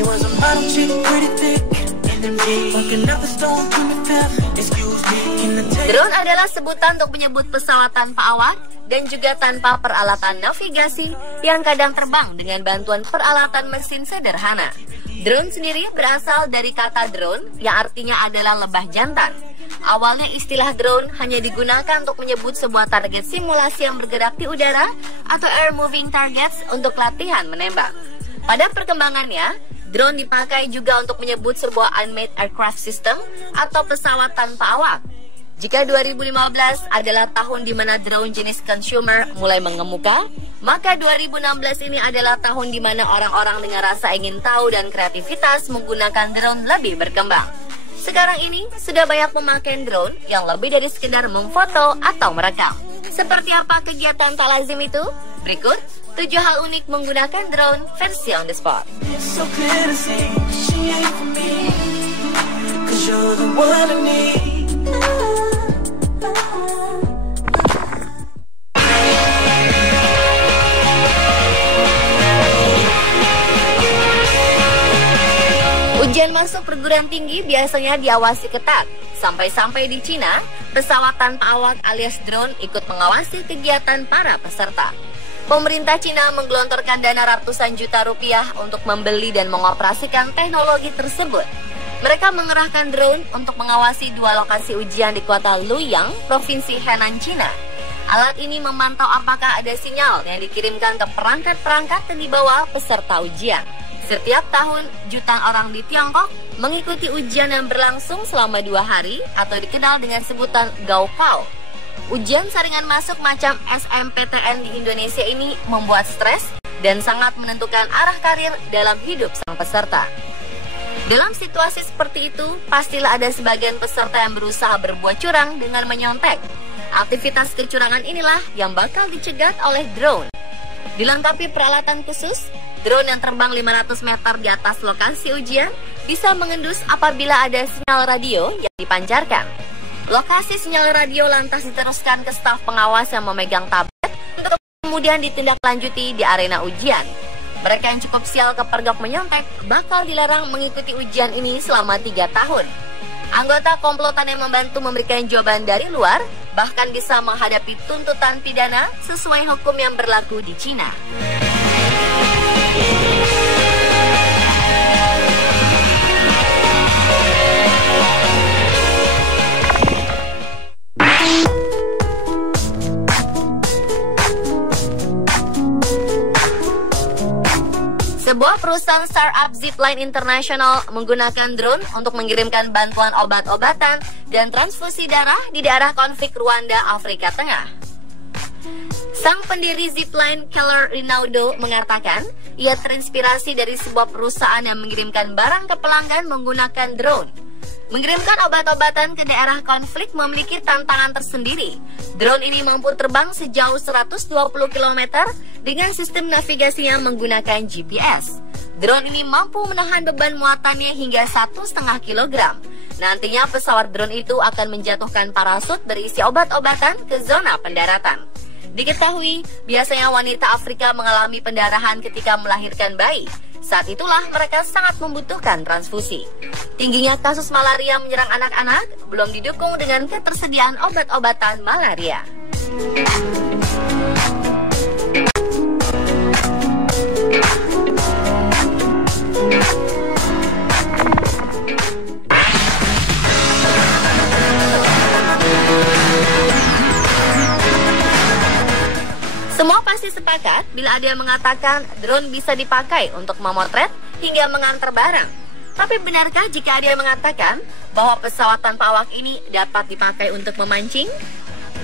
She was a model chick, pretty thick, fucking up the stone, give me fifth. Excuse me, can I take... Drone adalah sebutan untuk menyebut pesawat tanpa awak dan juga tanpa peralatan navigasi yang kadang terbang dengan bantuan peralatan mesin sederhana. Drone sendiri berasal dari kata drone yang artinya adalah lebah jantan. Awalnya istilah drone hanya digunakan untuk menyebut sebuah target simulasi yang bergerak di udara atau air moving targets untuk latihan menembak. Pada perkembangannya, drone dipakai juga untuk menyebut sebuah unmanned aircraft system atau pesawat tanpa awak. Jika 2015 adalah tahun di mana drone jenis consumer mulai mengemuka, maka 2016 ini adalah tahun di mana orang-orang dengan rasa ingin tahu dan kreativitas menggunakan drone lebih berkembang. Sekarang ini sudah banyak pemakaian drone yang lebih dari sekedar memfoto atau merekam. Seperti apa kegiatan tak lazim itu? Berikut 7 hal unik menggunakan drone versi on the spot. So clear to see, she ain't for me, 'cause you're the one I need. Ujian masuk perguruan tinggi biasanya diawasi ketat. Sampai-sampai di Cina, pesawat tanpa awak alias drone ikut mengawasi kegiatan para peserta. Pemerintah Cina menggelontorkan dana ratusan juta rupiah untuk membeli dan mengoperasikan teknologi tersebut. Mereka mengerahkan drone untuk mengawasi 2 lokasi ujian di kota Luoyang, Provinsi Henan, Cina. Alat ini memantau apakah ada sinyal yang dikirimkan ke perangkat-perangkat yang dibawa peserta ujian. Setiap tahun, jutaan orang di Tiongkok mengikuti ujian yang berlangsung selama 2 hari atau dikenal dengan sebutan Gaokao. Ujian saringan masuk macam SMPTN di Indonesia ini membuat stres dan sangat menentukan arah karir dalam hidup sang peserta. Dalam situasi seperti itu, pastilah ada sebagian peserta yang berusaha berbuat curang dengan menyontek. Aktivitas kecurangan inilah yang bakal dicegat oleh drone. Dilengkapi peralatan khusus, drone yang terbang 500 meter di atas lokasi ujian bisa mengendus apabila ada sinyal radio yang dipancarkan. Lokasi sinyal radio lantas diteruskan ke staf pengawas yang memegang tablet untuk kemudian ditindaklanjuti di arena ujian. Mereka yang cukup sial kepergok menyontek bakal dilarang mengikuti ujian ini selama 3 tahun. Anggota komplotan yang membantu memberikan jawaban dari luar bahkan bisa menghadapi tuntutan pidana sesuai hukum yang berlaku di Cina. Sebuah perusahaan startup Zipline International menggunakan drone untuk mengirimkan bantuan obat-obatan dan transfusi darah di daerah konflik Rwanda, Afrika Tengah. Sang pendiri Zipline, Keller Rinaudo, mengatakan ia terinspirasi dari sebuah perusahaan yang mengirimkan barang ke pelanggan menggunakan drone. Mengirimkan obat-obatan ke daerah konflik memiliki tantangan tersendiri. Drone ini mampu terbang sejauh 120 km dengan sistem navigasinya menggunakan GPS. Drone ini mampu menahan beban muatannya hingga 1,5 kg. Nantinya pesawat drone itu akan menjatuhkan parasut berisi obat-obatan ke zona pendaratan. Diketahui, biasanya wanita Afrika mengalami pendarahan ketika melahirkan bayi. Saat itulah mereka sangat membutuhkan transfusi. Tingginya kasus malaria menyerang anak-anak belum didukung dengan ketersediaan obat-obatan malaria. Semua pasti sepakat bila ada yang mengatakan drone bisa dipakai untuk memotret hingga mengantar barang. Tapi benarkah jika ada yang mengatakan bahwa pesawat tanpa awak ini dapat dipakai untuk memancing?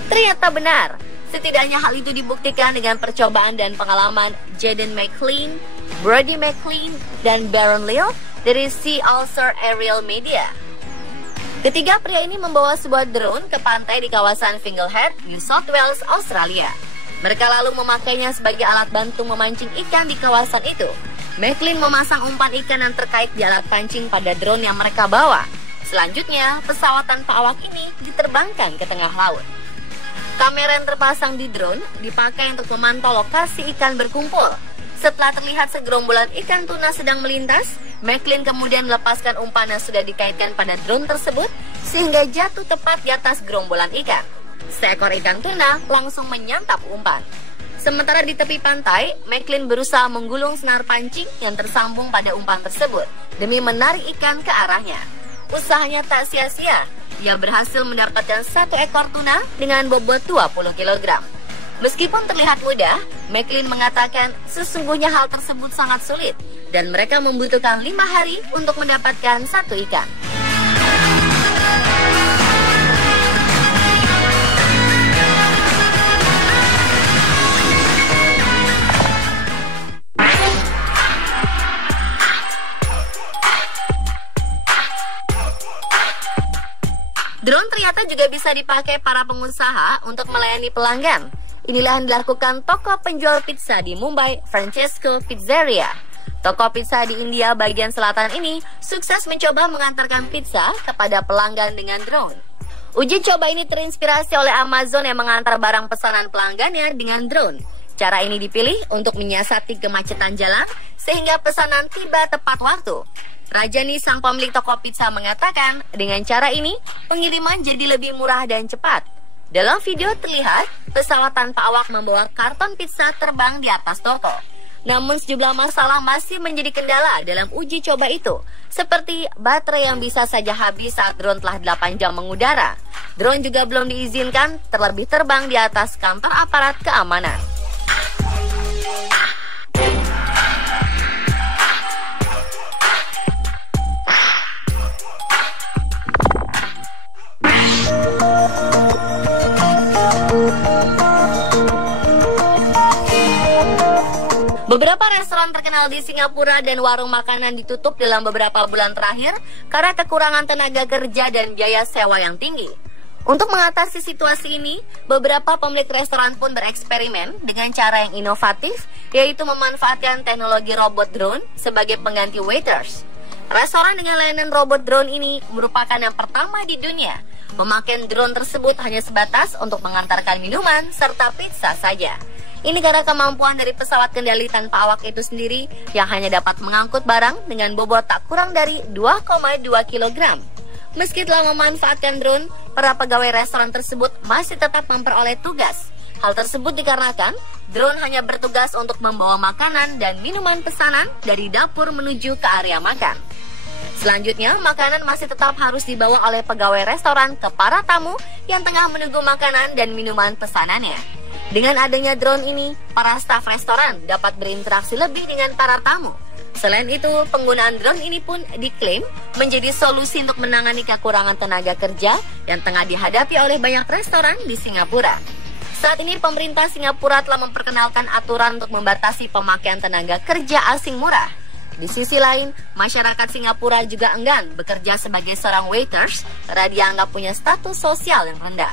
Ternyata benar. Setidaknya hal itu dibuktikan dengan percobaan dan pengalaman Jaden McLean, Brody McLean, dan Baron Leo dari Sea Ulcer Aerial Media. Ketiga pria ini membawa sebuah drone ke pantai di kawasan Finglehead, New South Wales, Australia. Mereka lalu memakainya sebagai alat bantu memancing ikan di kawasan itu. McLean memasang umpan ikan yang terkait di alat pancing pada drone yang mereka bawa. Selanjutnya, pesawat tanpa awak ini diterbangkan ke tengah laut. Kamera yang terpasang di drone dipakai untuk memantau lokasi ikan berkumpul. Setelah terlihat segerombolan ikan tuna sedang melintas, McLean kemudian melepaskan umpan yang sudah dikaitkan pada drone tersebut sehingga jatuh tepat di atas gerombolan ikan. Seekor ikan tuna langsung menyantap umpan. Sementara di tepi pantai, McLean berusaha menggulung senar pancing yang tersambung pada umpan tersebut demi menarik ikan ke arahnya. Usahanya tak sia-sia. Ia berhasil mendapatkan satu ekor tuna dengan bobot 20 kg. Meskipun terlihat mudah, McLean mengatakan sesungguhnya hal tersebut sangat sulit dan mereka membutuhkan 5 hari untuk mendapatkan satu ikan. Drone ternyata juga bisa dipakai para pengusaha untuk melayani pelanggan. Inilah yang dilakukan toko penjual pizza di Mumbai, Francesco Pizzeria. Toko pizza di India bagian selatan ini sukses mencoba mengantarkan pizza kepada pelanggan dengan drone. Uji coba ini terinspirasi oleh Amazon yang mengantar barang pesanan pelanggannya dengan drone. Cara ini dipilih untuk menyiasati kemacetan jalan sehingga pesanan tiba tepat waktu. Rajani, sang pemilik toko pizza, mengatakan dengan cara ini pengiriman jadi lebih murah dan cepat. Dalam video terlihat pesawat tanpa awak membawa karton pizza terbang di atas toko. Namun sejumlah masalah masih menjadi kendala dalam uji coba itu, seperti baterai yang bisa saja habis saat drone telah 8 jam mengudara. Drone juga belum diizinkan terlebih terbang di atas kantor aparat keamanan. Beberapa restoran terkenal di Singapura dan warung makanan ditutup dalam beberapa bulan terakhir karena kekurangan tenaga kerja dan biaya sewa yang tinggi. Untuk mengatasi situasi ini, beberapa pemilik restoran pun bereksperimen dengan cara yang inovatif, yaitu memanfaatkan teknologi robot drone sebagai pengganti waiters. Restoran dengan layanan robot drone ini merupakan yang pertama di dunia. Pemakaian drone tersebut hanya sebatas untuk mengantarkan minuman serta pizza saja. Ini karena kemampuan dari pesawat kendali tanpa awak itu sendiri yang hanya dapat mengangkut barang dengan bobot tak kurang dari 2,2 kg. Meski telah memanfaatkan drone, para pegawai restoran tersebut masih tetap memperoleh tugas. Hal tersebut dikarenakan drone hanya bertugas untuk membawa makanan dan minuman pesanan dari dapur menuju ke area makan. Selanjutnya, makanan masih tetap harus dibawa oleh pegawai restoran ke para tamu yang tengah menunggu makanan dan minuman pesanannya. Dengan adanya drone ini, para staf restoran dapat berinteraksi lebih dengan para tamu. Selain itu, penggunaan drone ini pun diklaim menjadi solusi untuk menangani kekurangan tenaga kerja yang tengah dihadapi oleh banyak restoran di Singapura. Saat ini, pemerintah Singapura telah memperkenalkan aturan untuk membatasi pemakaian tenaga kerja asing murah. Di sisi lain, masyarakat Singapura juga enggan bekerja sebagai seorang waiters karena dianggap punya status sosial yang rendah.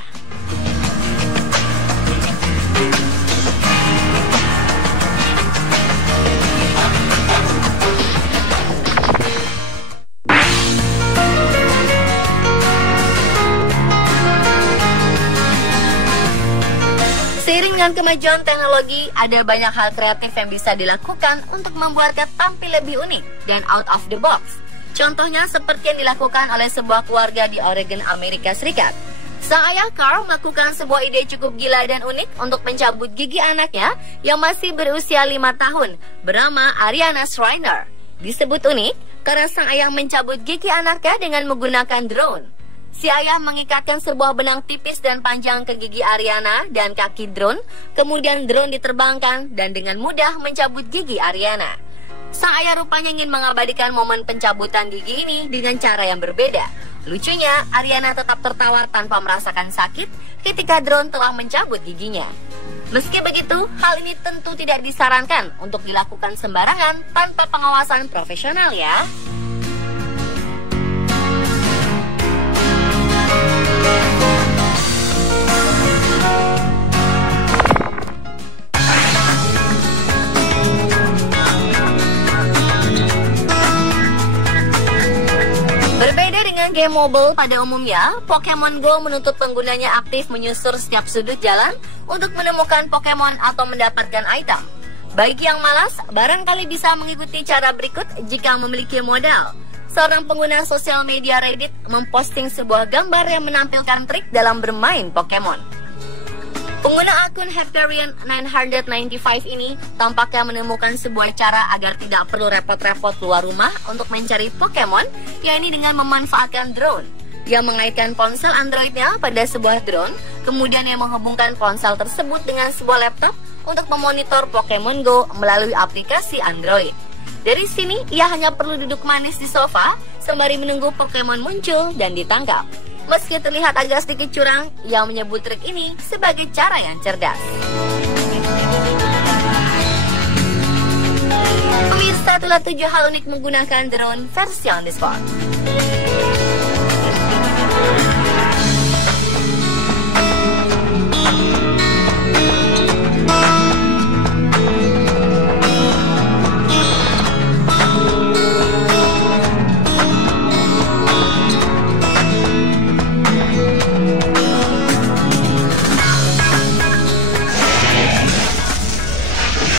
Seiring dengan kemajuan teknologi, ada banyak hal kreatif yang bisa dilakukan untuk membuatnya tampil lebih unik dan out of the box. Contohnya seperti yang dilakukan oleh sebuah keluarga di Oregon, Amerika Serikat. Sang ayah Carl melakukan sebuah ide cukup gila dan unik untuk mencabut gigi anaknya yang masih berusia 5 tahun, bernama Ariana Schreiner. Disebut unik karena sang ayah mencabut gigi anaknya dengan menggunakan drone. Si ayah mengikatkan sebuah benang tipis dan panjang ke gigi Ariana dan kaki drone, kemudian drone diterbangkan dan dengan mudah mencabut gigi Ariana. Sang ayah rupanya ingin mengabadikan momen pencabutan gigi ini dengan cara yang berbeda. Lucunya, Ariana tetap tertawa tanpa merasakan sakit ketika drone telah mencabut giginya. Meski begitu, hal ini tentu tidak disarankan untuk dilakukan sembarangan tanpa pengawasan profesional ya. Berbeda dengan game mobile pada umumnya, Pokemon Go menuntut penggunanya aktif menyusur setiap sudut jalan untuk menemukan Pokemon atau mendapatkan item. Bagi yang malas, barangkali bisa mengikuti cara berikut jika memiliki modal. Seorang pengguna sosial media Reddit memposting sebuah gambar yang menampilkan trik dalam bermain Pokemon. Pengguna akun Hyperion995 ini tampaknya menemukan sebuah cara agar tidak perlu repot-repot keluar rumah untuk mencari Pokemon, yakni dengan memanfaatkan drone. Dia mengaitkan ponsel Androidnya pada sebuah drone, kemudian ia menghubungkan ponsel tersebut dengan sebuah laptop untuk memonitor Pokemon Go melalui aplikasi Android. Dari sini, ia hanya perlu duduk manis di sofa sembari menunggu Pokemon muncul dan ditangkap. Meski terlihat agak sedikit curang, ia menyebut trik ini sebagai cara yang cerdas. Pemirsa, itulah 7 hal unik menggunakan drone versi on the spot.